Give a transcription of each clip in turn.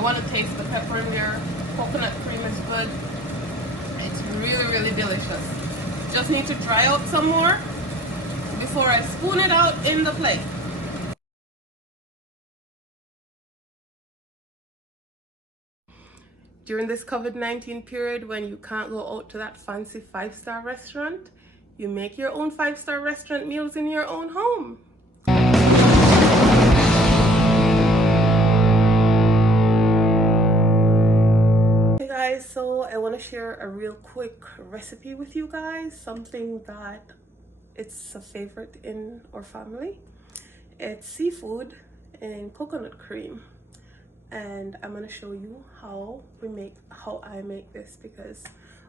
I want to taste the pepper in there. Coconut cream is good. It's really, really delicious. Just need to dry out some more before I spoon it out in the plate. During this COVID-19 period, when you can't go out to that fancy 5-star restaurant, you make your own 5-star restaurant meals in your own home. Hey guys, so I want to share a real quick recipe with you guys, something that it's a favorite in our family. It's seafood and coconut cream. And I'm gonna show you how I make this, because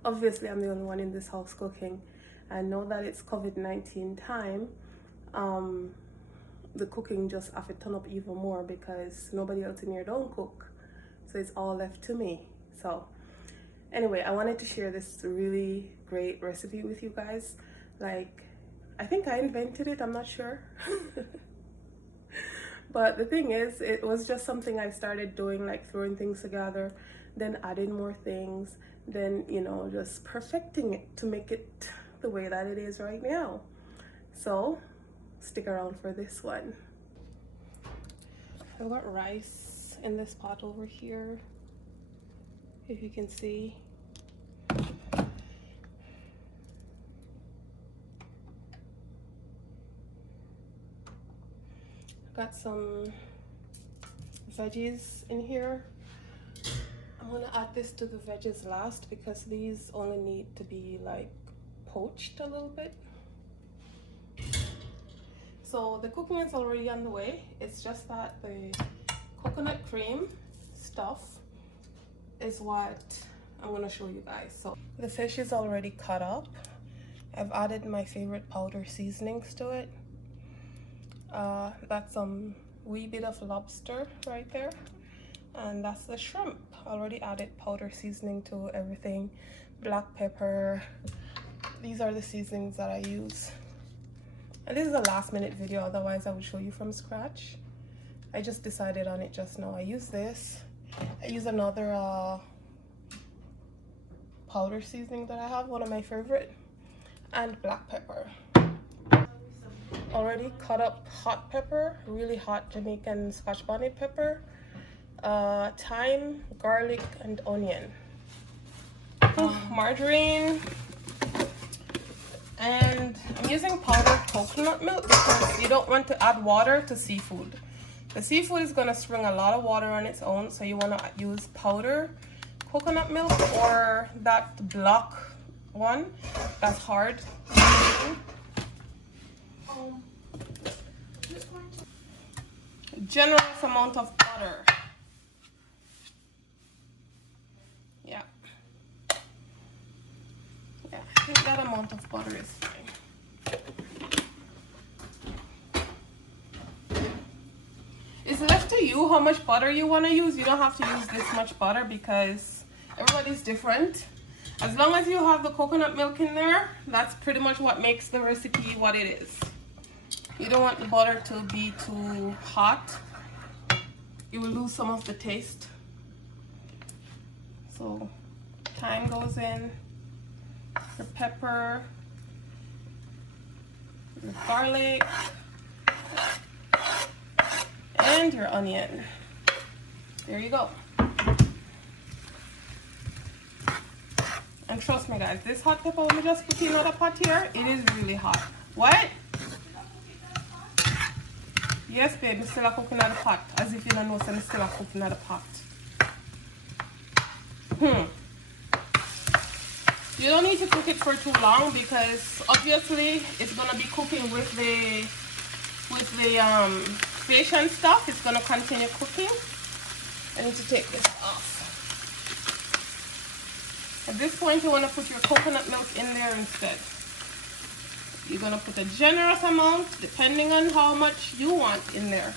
obviously I'm the only one in this house cooking. I know that it's COVID-19 time. The cooking just have to turn up even more because nobody else in here don't cook, so it's all left to me. So anyway, I wanted to share this really great recipe with you guys. Like, I think I invented it, I'm not sure. But the thing is, it was just something I started doing, like throwing things together, then adding more things, then, you know, just perfecting it to make it the way that it is right now. So stick around for this one. I've got rice in this pot over here, if you can see. Got some veggies in here. I'm gonna add this to the veggies last because these only need to be like poached a little bit. So the cooking is already on the way. It's just that the coconut cream stuff is what I'm gonna show you guys. So the fish is already cut up. I've added my favorite powder seasonings to it. That's some wee bit of lobster right there, and that's the shrimp. Already added powder seasoning to everything, black pepper. These are the seasonings that I use, and this is a last minute video, otherwise I would show you from scratch. I just decided on it just now. I use this. I use another powder seasoning that I have, one of my favorite, and black pepper. Already cut up hot pepper, really hot Jamaican Scotch bonnet pepper, thyme, garlic, and onion. Margarine, and I'm using powdered coconut milk because you don't want to add water to seafood. The seafood is going to spring a lot of water on its own, so you want to use powder coconut milk or that block one that's hard. Generous amount of butter. Yeah, I think that amount of butter is fine. It's left to you how much butter you want to use. You don't have to use this much butter because everybody's different. As long as you have the coconut milk in there, that's pretty much what makes the recipe what it is. You don't want the butter to be too hot. You will lose some of the taste. So thyme goes in, your pepper, your garlic, and your onion. There you go. And trust me guys, this hot pepper we just put in another pot here, it is really hot. What? Yes, babe, I'm still cooking at the pot. As if you don't know, so I'm still cooking at the pot. You don't need to cook it for too long because obviously it's gonna be cooking with the fish and stuff. It's gonna continue cooking. I need to take this off. At this point, you want to put your coconut milk in there instead. You're going to put a generous amount depending on how much you want in there.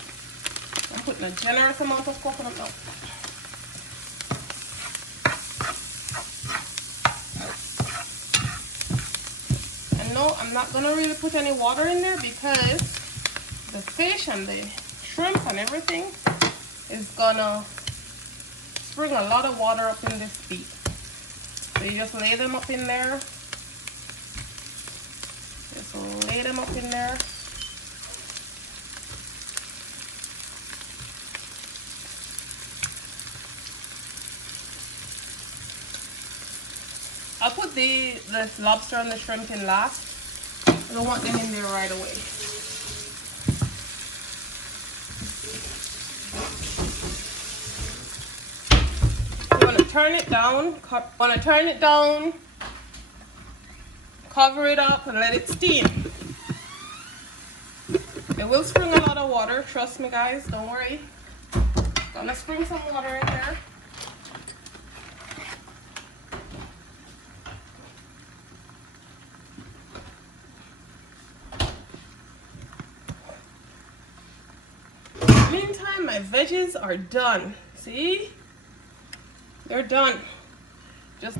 I'm putting a generous amount of coconut milk. And no, I'm not going to really put any water in there because the fish and the shrimp and everything is going to spring a lot of water up in this beet. So you just lay them up in there. Just lay them up in there. I'll put the lobster and the shrimp in last. I don't want them in there right away. You want to turn it down. Cover it up and let it steam. It will spring a lot of water. Trust me, guys. Don't worry. Gonna spring some water in there. Meantime, my veggies are done. See? They're done. Just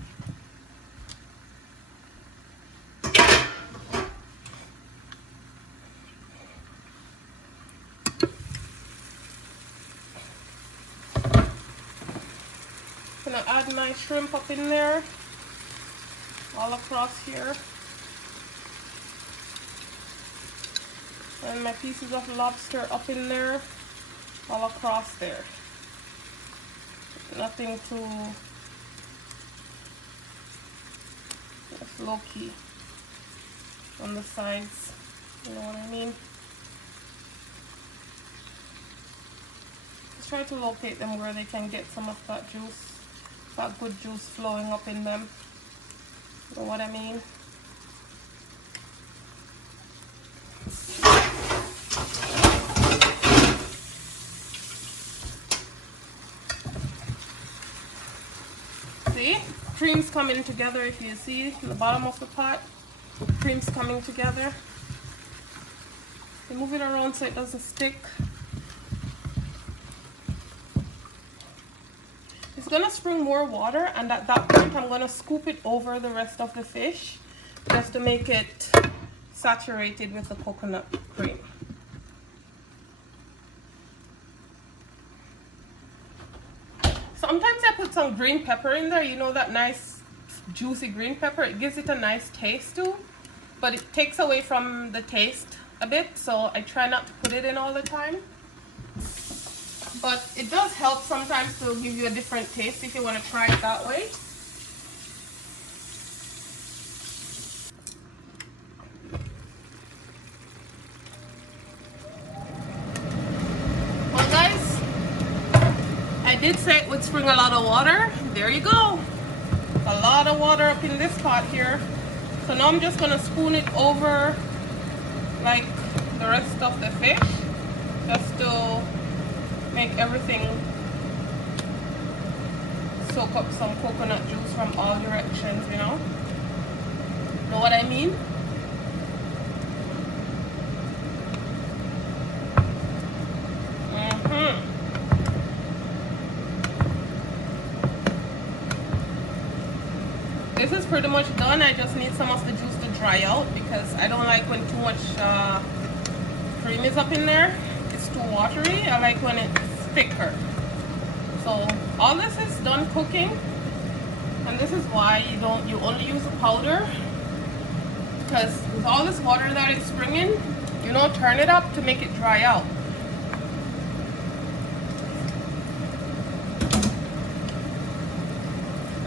gonna add my shrimp up in there, all across here, and my pieces of lobster up in there, all across there. Nothing too, just low key on the sides, you know what I mean? Just try to locate them where they can get some of that juice, that good juice flowing up in them, you know what I mean? See? Cream's coming together. If you see in the bottom of the pot, cream's coming together. You move it around so it doesn't stick. It's gonna spring more water, and at that point I'm gonna scoop it over the rest of the fish just to make it saturated with the coconut cream. Sometimes I put some green pepper in there, you know, that nice juicy green pepper. It gives it a nice taste too, but it takes away from the taste a bit, so I try not to put it in all the time. But it does help sometimes to give you a different taste if you want to try it that way. Well guys, I did say it would spring a lot of water. There you go. A lot of water up in this pot here. So now I'm just going to spoon it over like the rest of the fish, just to make everything soak up some coconut juice from all directions, you know? Know what I mean? This is pretty much done. I just need some of the juice to dry out because I don't like when too much cream is up in there. It's too watery. I like when it's thicker. So all this is done cooking, and this is why you only use the powder, because with all this water that it's springing, you know, turn it up to make it dry out.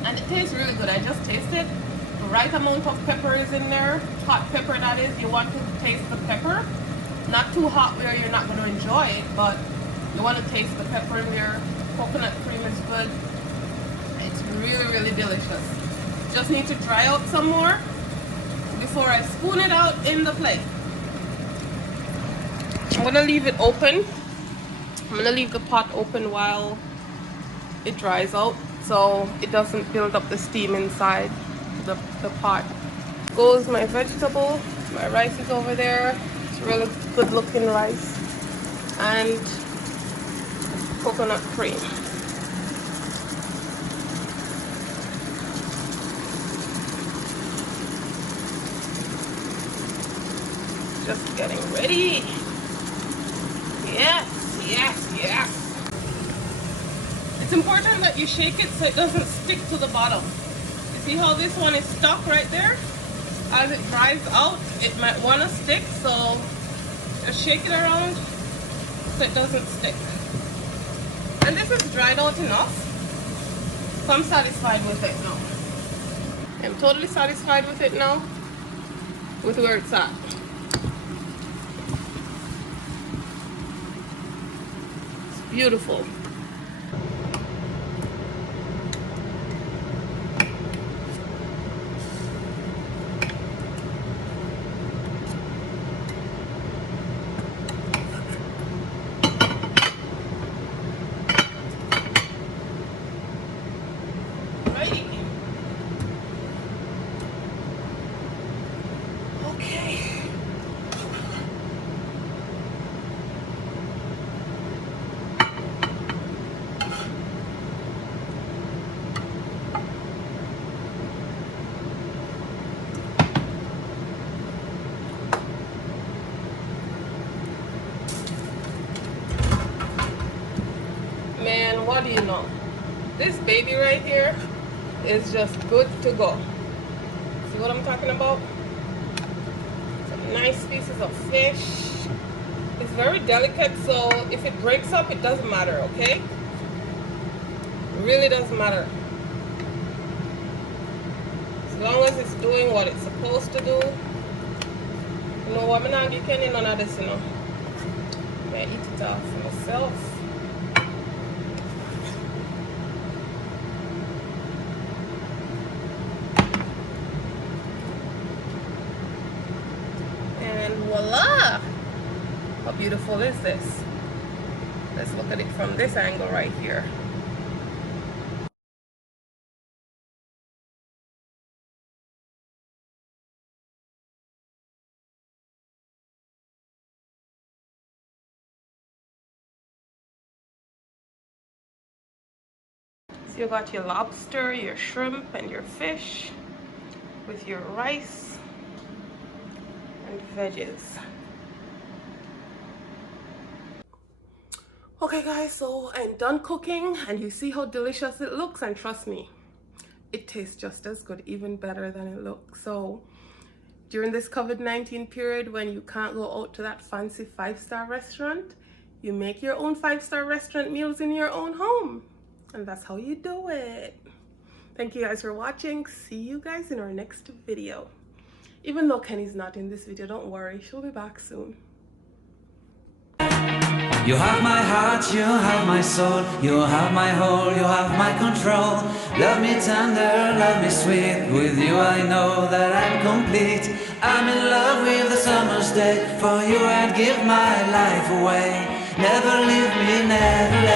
And it tastes really good. I just tasted. The right amount of pepper is in there. Hot pepper, that is. You want to taste the pepper. Not too hot where you're not going to enjoy it, but you want to taste the pepper in there. Coconut cream is good. It's really, really delicious. Just need to dry out some more before I spoon it out in the plate. I'm going to leave it open. I'm going to leave the pot open while it dries out, so it doesn't build up the steam inside the pot. Goes my vegetable. My rice is over there. It's really good looking rice. And coconut cream. Just getting ready. Yes, yes, yes. It's important that you shake it so it doesn't stick to the bottom. You see how this one is stuck right there? As it dries out, it might want to stick, so just shake it around so it doesn't stick. And this is dried out enough, so I'm satisfied with it now. I'm totally satisfied with it now, with where it's at. It's beautiful. Man, what do you know? This baby right here is just good to go. See what I'm talking about? Some nice pieces of fish. It's very delicate, so if it breaks up, it doesn't matter, okay? It really doesn't matter. As long as it's doing what it's supposed to do. You know what, I'm not getting none of this, you know. I eat it off myself. Voila! How beautiful is this? Let's look at it from this angle right here. So you got your lobster, your shrimp, and your fish with your rice and veggies. Okay guys, so I'm done cooking and you see how delicious it looks, and trust me, it tastes just as good, even better than it looks. So during this COVID-19 period, when you can't go out to that fancy 5-star restaurant, you make your own 5-star restaurant meals in your own home, and that's how you do it. Thank you guys for watching. See you guys in our next video. Even though Kenny's not in this video, don't worry, she'll be back soon. You have my heart, you have my soul, you have my whole, you have my control. Love me tender, love me sweet, with you I know that I'm complete. I'm in love with the summer's day, for you I'd give my life away. Never leave me, never